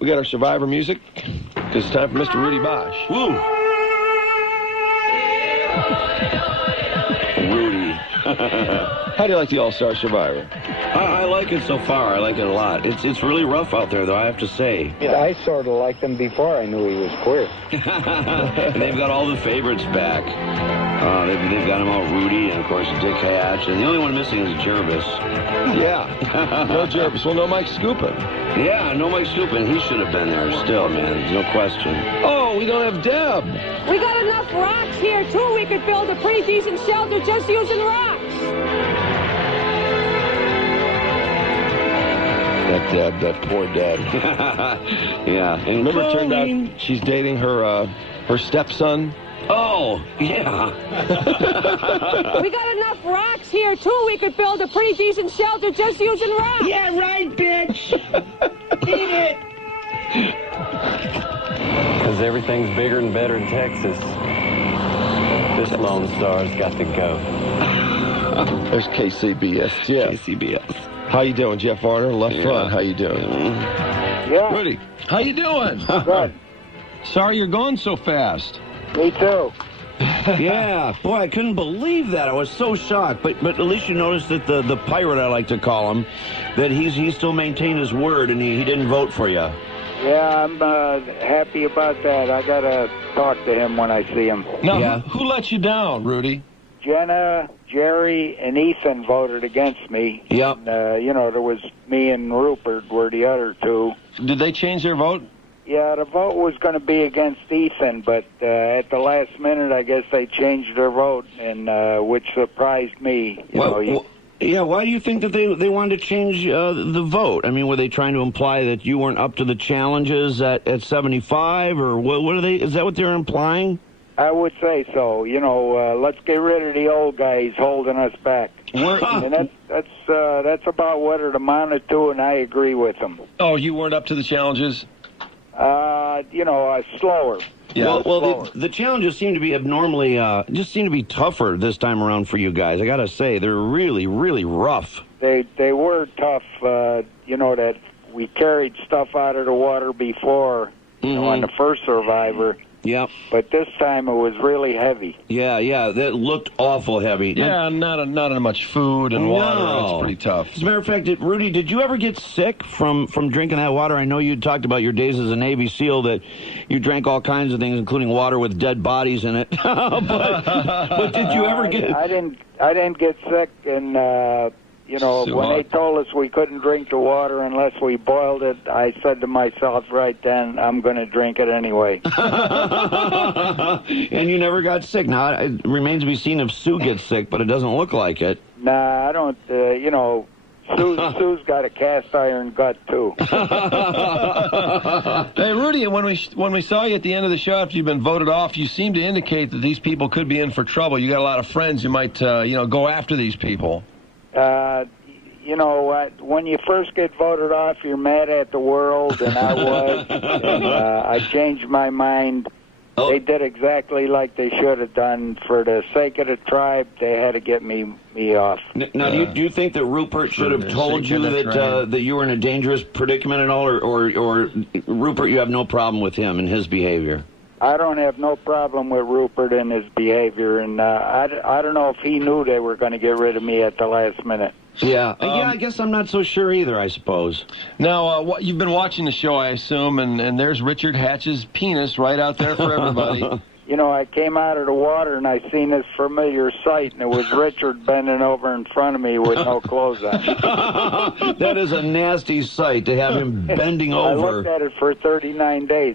We got our Survivor music, because it's time for Mr. Rudy Boesch. Woo! Rudy. How do you like the All-Star Survivor? I like it so far. I like it a lot. It's really rough out there, though, I have to say. I sort of liked him before I knew he was queer. And they've got all the favorites back. They've got them all, Rudy and, of course, Dick Hatch. And the only one missing is Jervis. Yeah. No Jervis. Well, no Mike Scoopin. Yeah, no Mike Scoopin. He should have been there still, man. No question. Oh, we don't have Deb. We got enough rocks here, too. We could build a pretty decent shelter just using rocks. That Deb, that poor Deb. Yeah. And remember, it turned out she's dating her stepson. Oh, yeah. We got enough rocks here, too. We could build a pretty decent shelter just using rocks. Yeah, right, bitch. Eat it. Because everything's bigger and better in Texas. This Lone Star's got to go. There's KCBS, Jeff. KCBS. How you doing, Jeff Varner? Left front. How you doing? Yeah. Rudy, how you doing? Good. Sorry you're gone so fast. Me too. Yeah, boy, I couldn't believe that. I was so shocked. But at least you noticed that the pirate, I like to call him, that he still maintained his word and he didn't vote for you. Yeah, I'm happy about that. I got to talk to him when I see him. Now, Yeah. who let you down, Rudy? Jenna, Jerry, and Ethan voted against me. Yep. And, there was me and Rupert were the other two. Did they change their vote? Yeah, the vote was going to be against Ethan, but at the last minute, I guess they changed their vote, and which surprised me. Yeah, why do you think that they wanted to change the vote? I mean, were they trying to imply that you weren't up to the challenges at 75, or what are they? Is that what they're implying? I would say so. Let's get rid of the old guys holding us back. And that's about what it amounted to, and I agree with them. Oh, you weren't up to the challenges? Slower. Yeah. Well, the challenges seem to be abnormally, just seem to be tougher this time around for you guys. I gotta say, they're really, really rough. They were tough. That we carried stuff out of the water before on the first Survivor. Yeah. But this time it was really heavy. Yeah, that looked awful heavy. Yeah, not much food and water. It's pretty tough. As a matter of fact, Rudy, did you ever get sick from drinking that water? I know you talked about your days as a Navy SEAL, that you drank all kinds of things, including water with dead bodies in it. but did you ever get... I didn't get sick, and... when they told us we couldn't drink the water unless we boiled it, I said to myself right then, I'm going to drink it anyway. And you never got sick. Now, it remains to be seen if Sue gets sick, but it doesn't look like it. Nah, I don't, Sue's got a cast iron gut, too. Hey, Rudy, when we saw you at the end of the show after you've been voted off, you seemed to indicate that these people could be in for trouble. You got a lot of friends who might, go after these people. When you first get voted off, you're mad at the world, and I was, and I changed my mind. They did exactly like they should have done. For the sake of the tribe, they had to get me off. Now, do you think that Rupert should have told you that you were in a dangerous predicament at all, or Rupert, you have no problem with him and his behavior? I don't have no problem with Rupert and his behavior, and I don't know if he knew they were going to get rid of me at the last minute. Yeah, I guess I'm not so sure either, I suppose. Now, you've been watching the show, I assume, and there's Richard Hatch's penis right out there for everybody. I came out of the water and I seen this familiar sight, and it was Richard bending over in front of me with no clothes on. That is a nasty sight, to have him bending over. I looked at it for 39 days.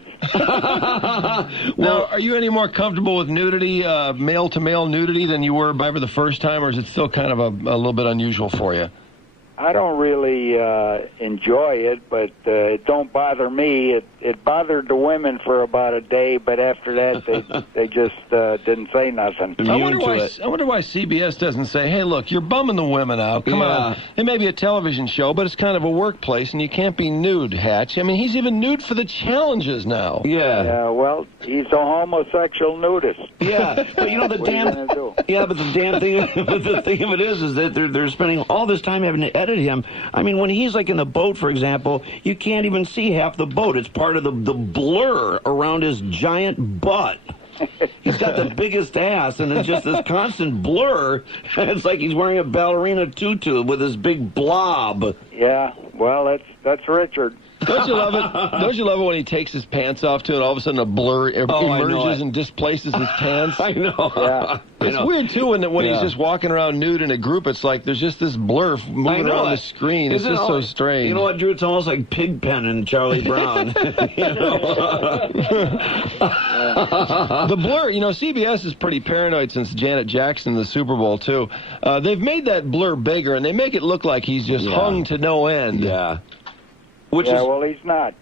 Now, are you any more comfortable with nudity, male-to-male nudity, than you were ever the first time, or is it still kind of a little bit unusual for you? I don't really enjoy it, but it don't bother me. It bothered the women for about a day, but after that, they just didn't say nothing. I wonder why CBS doesn't say, hey, look, you're bumming the women out. Come on. It may be a television show, but it's kind of a workplace, and you can't be nude, Hatch. I mean, he's even nude for the challenges now. Yeah. Well, he's a homosexual nudist. Yeah, but the damn thing of it is that they're spending all this time having to edit ahead of him. I mean, when he's like in the boat, for example, you can't even see half the boat. It's part of the blur around his giant butt. He's got the biggest ass, and it's just this constant blur. It's like he's wearing a ballerina tutu with this big blob. Yeah, well, that's Richard. Don't you love it? Don't you love it when he takes his pants off, too, and all of a sudden a blur emerges and displaces his pants? I know. Yeah. It's weird, too, when he's just walking around nude in a group. It's like there's just this blur moving around the screen. It's just so strange. You know what, Drew? It's almost like Pigpen and Charlie Brown. The blur, CBS is pretty paranoid since Janet Jackson in the Super Bowl, too. They've made that blur bigger, and they make it look like he's just hung to no end. Yeah. Well, he's not.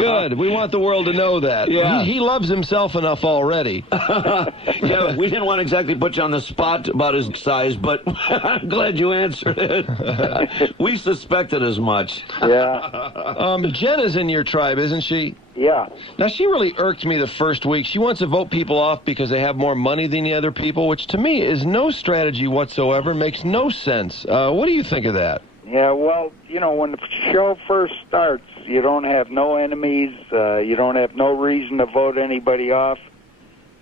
Good. We want the world to know that. Yeah. He loves himself enough already. Yeah, we didn't want to exactly put you on the spot about his size, but I'm glad you answered it. We suspected as much. Yeah. Jenna's in your tribe, isn't she? Yeah. Now, she really irked me the first week. She wants to vote people off because they have more money than the other people, which to me is no strategy whatsoever, makes no sense. What do you think of that? Yeah, well, when the show first starts, you don't have no enemies, you don't have no reason to vote anybody off.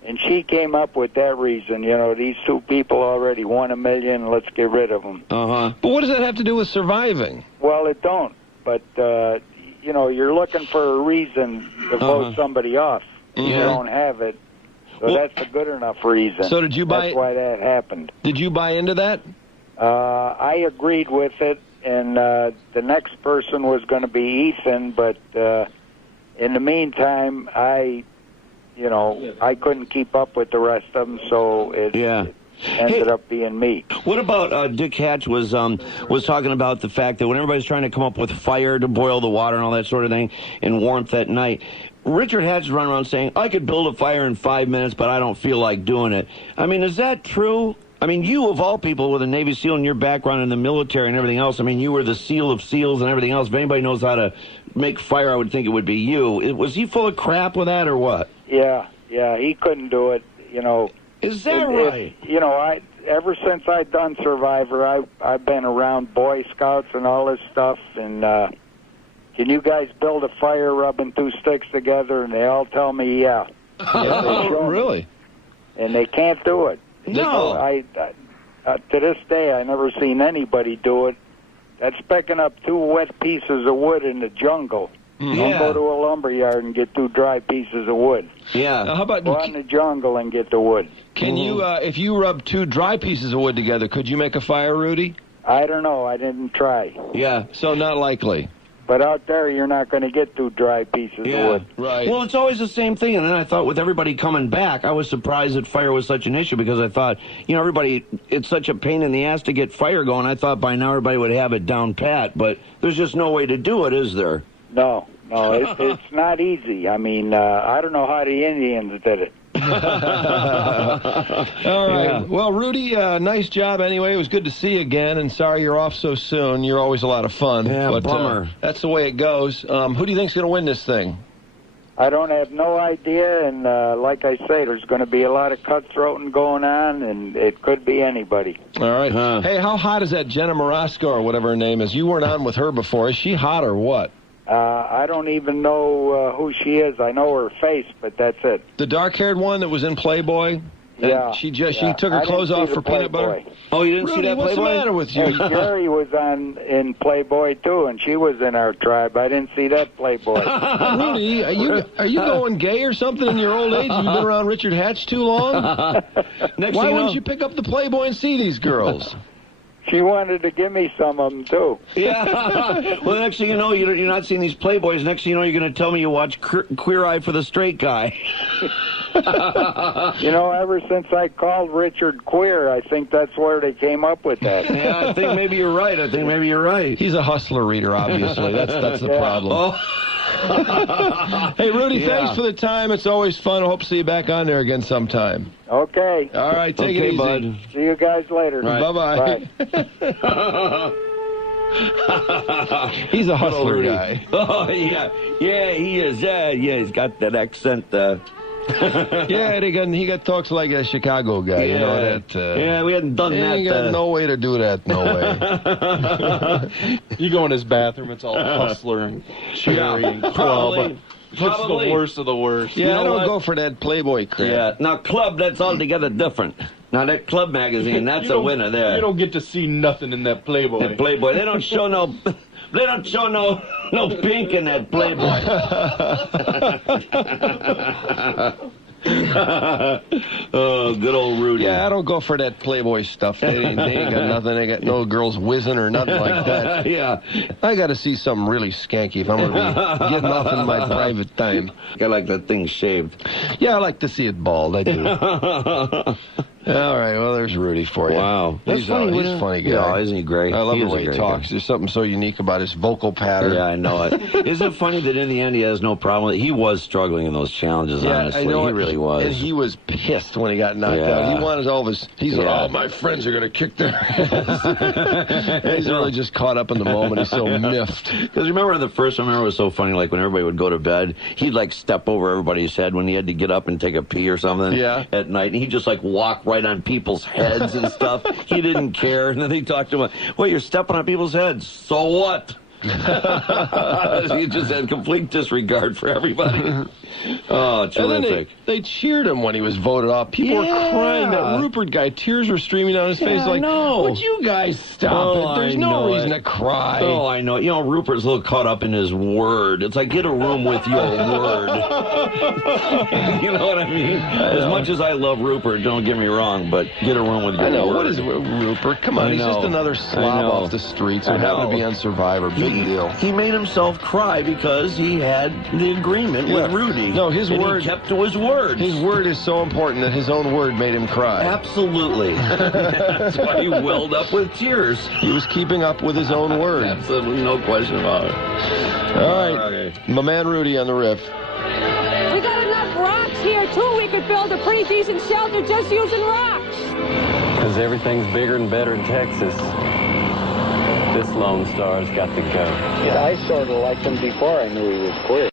And she came up with that reason, these two people already won $1 million, let's get rid of them. Uh-huh. But what does that have to do with surviving? Well, it don't. But, you're looking for a reason to vote somebody off. Mm-hmm. You don't have it. So that's a good enough reason. So did you buy? That's why that happened. Did you buy into that? I agreed with it. And the next person was going to be Ethan, but in the meantime, I couldn't keep up with the rest of them, so it ended up being me. What about Dick Hatch was talking about the fact that when everybody's trying to come up with fire to boil the water and all that sort of thing and warmth at night, Richard Hatch is running around saying, I could build a fire in 5 minutes, but I don't feel like doing it. I mean, is that true? I mean, you, of all people, with a Navy SEAL and your background in the military and everything else, I mean, you were the SEAL of SEALs and everything else. If anybody knows how to make fire, I would think it would be you. Was he full of crap with that or what? Yeah, he couldn't do it, Is that right? Ever since I've done Survivor, I've been around Boy Scouts and all this stuff, and can you guys build a fire rubbing two sticks together? And they all tell me, yeah. Oh, really? And they can't do it. No. To this day, I never seen anybody do it. That's picking up two wet pieces of wood in the jungle. Mm. Don't go to a lumber yard and get two dry pieces of wood. Yeah. Now, how about Go out in the jungle and get the wood. Can you, if you rub two dry pieces of wood together, could you make a fire, Rudy? I don't know. I didn't try. Yeah. So not likely. But out there, you're not going to get two dry pieces of wood. Right. Well, it's always the same thing. And then I thought with everybody coming back, I was surprised that fire was such an issue because I thought, everybody, it's such a pain in the ass to get fire going. I thought by now everybody would have it down pat, but there's just no way to do it, is there? No, it's not easy. I mean, I don't know how the Indians did it. All right. Yeah. Well, Rudy, nice job anyway. It was good to see you again, and sorry you're off so soon. You're always a lot of fun. Yeah, but, bummer. That's the way it goes. Who do you think's going to win this thing? I don't have no idea, and like I say, there's going to be a lot of cutthroating going on, and it could be anybody. All right. Hey, how hot is that Jenna Morasco or whatever her name is? You weren't on with her before. Is she hot or what? I don't even know who she is. I know her face, but that's it. The dark-haired one that was in Playboy? Yeah. She took her clothes off for peanut butter? Oh, you didn't Rudy, see that Playboy? What's the matter with you? Hey, Jerry was in Playboy, too, and she was in our tribe. I didn't see that Playboy. Rudy, are you going gay or something in your old age? Have you been around Richard Hatch too long? Why wouldn't you pick up the Playboy and see these girls? She wanted to give me some of them, too. Yeah. Well, next thing you know, you're not seeing these Playboys. Next thing you know, you're going to tell me you watch Queer Eye for the Straight Guy. Ever since I called Richard queer, I think that's where they came up with that. Yeah, I think maybe you're right. He's a hustler reader, obviously. That's the problem. Oh. Hey, Rudy, thanks for the time. It's always fun. I hope to see you back on there again sometime. Okay. All right, take it easy. Bud. See you guys later. Right. Bye-bye. Bye. He's a hustler guy. Oh, yeah. Yeah, he is. Yeah, he's got that accent. Yeah, he got talks like a Chicago guy. You know that. Yeah, we hadn't done that. He got no way to do that. No way. You go in his bathroom, it's all hustler and cherry and club. It's the worst of the worst. Yeah, You know I don't what? go for that Playboy crap. Yeah, now Club, that's altogether different. Now that Club magazine, that's a winner there. You don't get to see nothing in that Playboy. That Playboy, they don't show no pink in that Playboy. Oh, good old Rudy. Yeah, I don't go for that Playboy stuff. They ain't got nothing. They got no girls whizzing or nothing like that. Yeah. I got to see something really skanky if I'm going to be getting off in my private time. I like that thing shaved. Yeah, I like to see it bald. I do. All right, well, there's Rudy for you. Wow. He's a funny guy. Yeah, isn't he great? I love He the is a way he great talks. guy. There's something so unique about his vocal pattern. Yeah, I know it. Isn't it funny that in the end he has no problem with it? He was struggling in those challenges, honestly. I know he really was. And he was pissed when he got knocked out. He wanted all of his... He's like, oh, my friends are going to kick their ass. He's really just caught up in the moment. He's so miffed. Because remember the first one, it was so funny, like when everybody would go to bed, he'd like step over everybody's head when he had to get up and take a pee or something at night. And he'd just like walk right on people's heads and stuff. He didn't care. And then they talked to him, well, you're stepping on people's heads. So what? He just had complete disregard for everybody. Oh, terrific. They cheered him when he was voted off. People were crying. That Rupert guy, tears were streaming down his face. Like, would you guys stop it? There's no reason to cry. Oh, I know. You know, Rupert's a little caught up in his word. It's like, get a room with your word. You know what I mean? As much as I love Rupert, don't get me wrong, but get a room with your word. What is Rupert? Come on, he's just another slob off the streets who happened to be on Survivor. Big deal. He made himself cry because he had the agreement with Rudy. No, his word. He kept to his word. His word is so important that his own word made him cry. Absolutely. That's why he welled up with tears. He was keeping up with his own word. Absolutely, no question about it. All right, my man Rudy on the riff. We got enough rocks here, too. We could build a pretty decent shelter just using rocks. Because everything's bigger and better in Texas. This Lone Star's got to go. Yeah, I sort of liked him before I knew he was queer.